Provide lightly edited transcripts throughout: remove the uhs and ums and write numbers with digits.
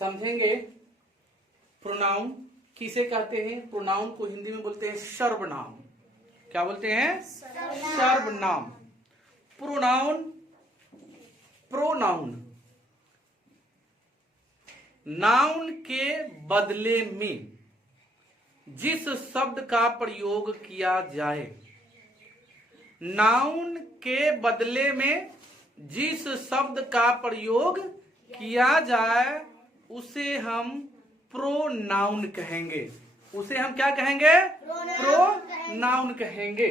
समझेंगे प्रोनाउन किसे कहते हैं। प्रोनाउन को हिंदी में बोलते हैं सर्वनाम। क्या बोलते हैं? सर्वनाम। प्रोनाउन, प्रोनाउन नाउन के बदले में जिस शब्द का प्रयोग किया जाए, नाउन के बदले में जिस शब्द का प्रयोग किया जाए उसे हम प्रोनाउन कहेंगे। उसे हम क्या कहेंगे? प्रोनाउन कहेंगे।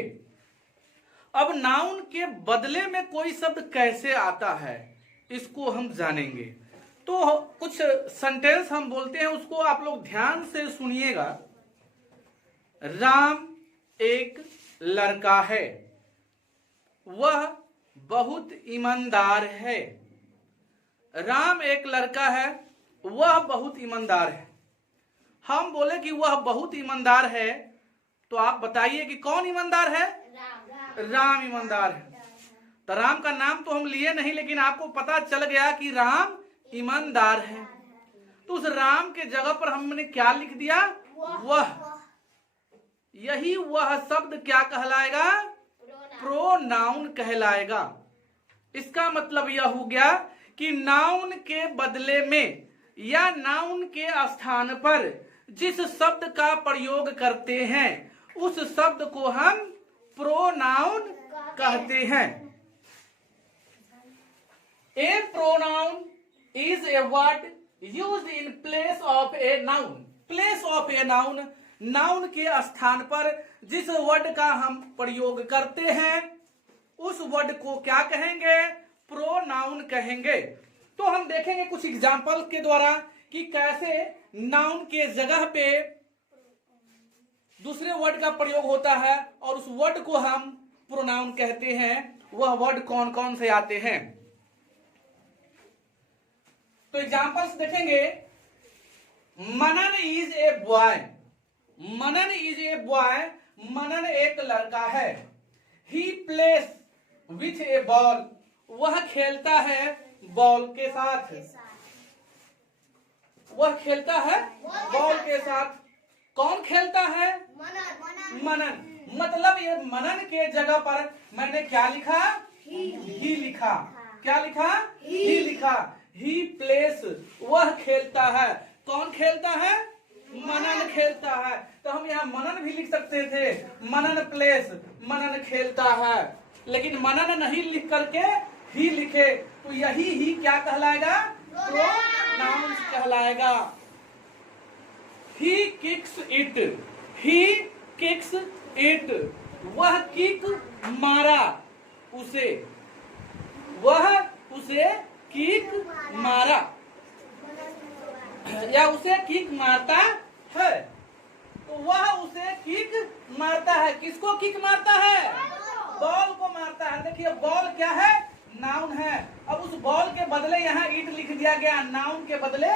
अब नाउन के बदले में कोई शब्द कैसे आता है इसको हम जानेंगे। तो कुछ सेंटेंस हम बोलते हैं, उसको आप लोग ध्यान से सुनिएगा। राम एक लड़का है, वह बहुत ईमानदार है। राम एक लड़का है, वह बहुत ईमानदार है। हम बोले कि वह बहुत ईमानदार है, तो आप बताइए कि कौन ईमानदार है? राम ईमानदार है। तो राम का नाम तो हम लिए नहीं, लेकिन आपको पता चल गया कि राम ईमानदार है। तो उस राम के जगह पर हमने क्या लिख दिया? वह। यही वह शब्द क्या कहलाएगा? प्रोनाउन कहलाएगा। इसका मतलब यह हो गया कि नाउन के बदले में या नाउन के स्थान पर जिस शब्द का प्रयोग करते हैं उस शब्द को हम प्रोनाउन कहते हैं। A pronoun is a word used in place of a noun. Place of a noun, noun के स्थान पर जिस वर्ड का हम प्रयोग करते हैं उस वर्ड को क्या कहेंगे? प्रोनाउन कहेंगे। तो हम देखेंगे कुछ एग्जाम्पल के द्वारा कि कैसे नाउन के जगह पे दूसरे वर्ड का प्रयोग होता है और उस वर्ड को हम प्रोनाउन कहते हैं। वह वर्ड कौन कौन से आते हैं, तो एग्जाम्पल्स देखेंगे। Manan is a boy. Manan is a boy, Manan एक लड़का है। He plays with a ball, वह खेलता है बॉल के साथ। वह खेलता है बॉल के साथ। कौन खेलता है? मनन। मतलब ये मनन के जगह पर मैंने क्या लिखा? ही लिखा। क्या लिखा? ही लिखा। ही प्लेस, वह खेलता है। कौन खेलता है? मनन खेलता है। तो हम यहाँ मनन भी लिख सकते थे, मनन प्लेस, मनन खेलता है। लेकिन मनन नहीं लिख करके ही लिखे, तो यही ही क्या कहलाएगा? प्रोनाउन कहलाएगा। He kicks it. He kicks it, वह किक मारा उसे। वह उसे किक मारा या उसे किक मारता है। तो वह उसे किक मारता है। किसको किक मारता है? बॉल को मारता है। देखिए बॉल क्या है? नाउन है। अब उस बॉल के बदले यहाँ ईट लिख दिया गया। नाउन के बदले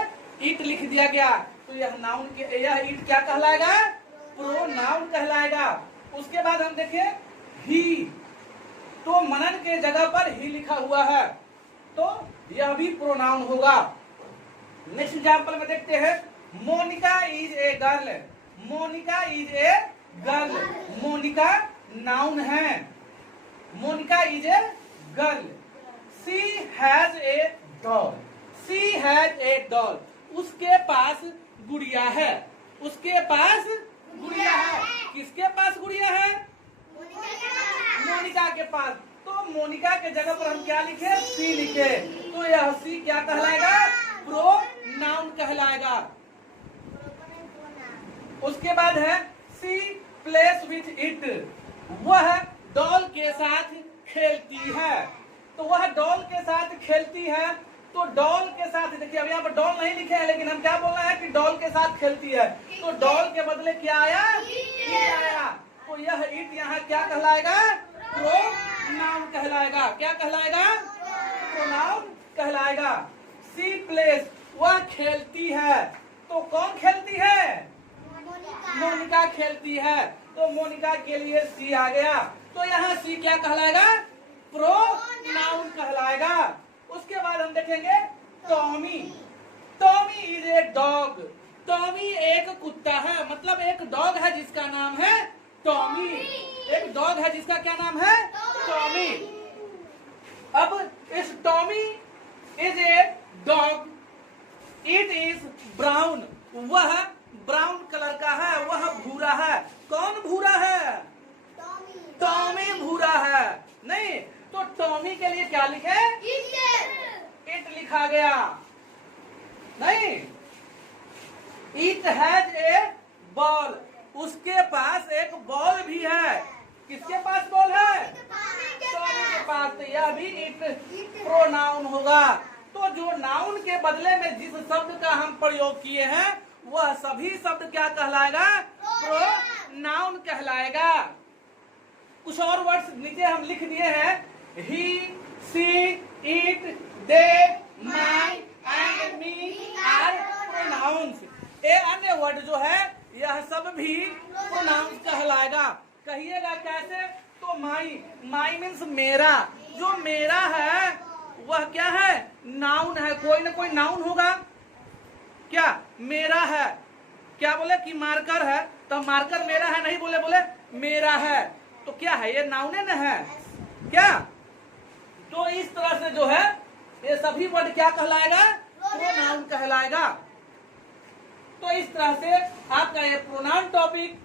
ईट लिख दिया गया, तो यह नाउन के, यह ईट क्या कहलाएगा? प्रोनाउन कहलाएगा। उसके बाद हम देखें ही, तो मनन के जगह पर ही लिखा हुआ है, तो यह भी प्रोनाउन होगा। नेक्स्ट एग्जाम्पल में देखते हैं। Monica is a girl. Monica is a girl, Monica noun है। Monica is a girl. She has a doll. She has a doll, उसके पास गुड़िया है। उसके पास गुड़िया है। किसके पास गुड़िया है? मोनिका के पास। तो मोनिका के जगह पर हम क्या लिखे? सी लिखे। तो यह सी क्या कहलाएगा? प्रोनाउन कहलाएगा। उसके बाद है सी प्लेस विथ इट, वह डॉल के साथ खेलती है। तो वह डॉल के साथ खेलती है, तो डॉल के साथ, देखिए अब यहाँ पर डॉल नहीं लिखे हैं, लेकिन हम क्या बोलना है कि डॉल के साथ खेलती है। तो डॉल के बदले क्या आया? ईट आया। तो यह ईट यहाँ क्या कहलाएगा? प्रोनाउन कहलाएगा। क्या कहलाएगा? प्रोनाउन कहलाएगा। सी प्लेस, वह खेलती है। तो कौन खेलती है? मोनिका खेलती है। तो मोनिका के लिए सी आ गया। तो यहाँ सी क्या कहलाएगा? प्रोनाउन कहलाएगा। उसके बाद हम देखेंगे Tommy. Tommy is dog. Tommy एक कुत्ता है, मतलब एक डॉग है जिसका नाम है टॉमी। एक डॉग है जिसका क्या नाम है? टॉमी। अब इस Tommy is a dog, it is brown. वह ब्राउन कलर का है, वह भूरा है। कौन भूरा है? टॉमी भूरा है। नहीं तो टॉमी के लिए क्या लिखे? इट लिखा गया। नहीं, इट हैज ए बॉल। उसके पास एक बॉल भी है। किसके पास बॉल है? टॉमी के पास। तो यह भी इट प्रोनाउन होगा। तो जो नाउन के बदले में जिस शब्द का हम प्रयोग किए हैं वह सभी शब्द क्या कहलाएगा? प्रोनाउन कहलाएगा। कुछ और वर्ड्स नीचे हम लिख दिए हैं, he, she, it, they, my and me are pronouns. ये अन्य वर्ड जो है यह सब भी प्रोनाउंस कहलाएगा। कहिएगा कैसे? तो माई, माई मीन्स मेरा। जो मेरा है वह क्या है? नाउन है। कोई ना कोई नाउन होगा। क्या मेरा है? क्या बोले कि मार्कर है, तो मार्कर मेरा है नहीं बोले, बोले मेरा है। तो क्या है? ये नाउन न है क्या? तो इस तरह से जो है ये सभी वर्ड क्या कहलाएगा? प्रोनाउन कहलाएगा। तो इस तरह से आपका ये प्रोनाउन टॉपिक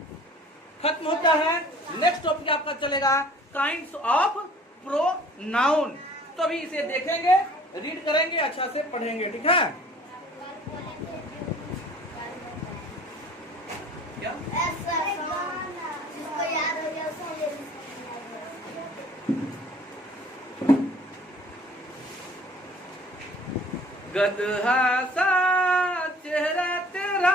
खत्म होता है। नेक्स्ट टॉपिक आपका चलेगा काइंड्स ऑफ प्रोनाउन। तो अभी इसे देखेंगे, रीड करेंगे, अच्छा से पढ़ेंगे, ठीक है? क्या? गदहा सा चेहरा तेरा,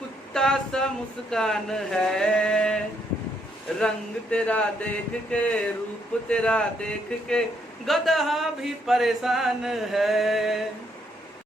कुत्ता सा मुस्कान है, रंग तेरा देख के, रूप तेरा देख के, गदहा भी परेशान है।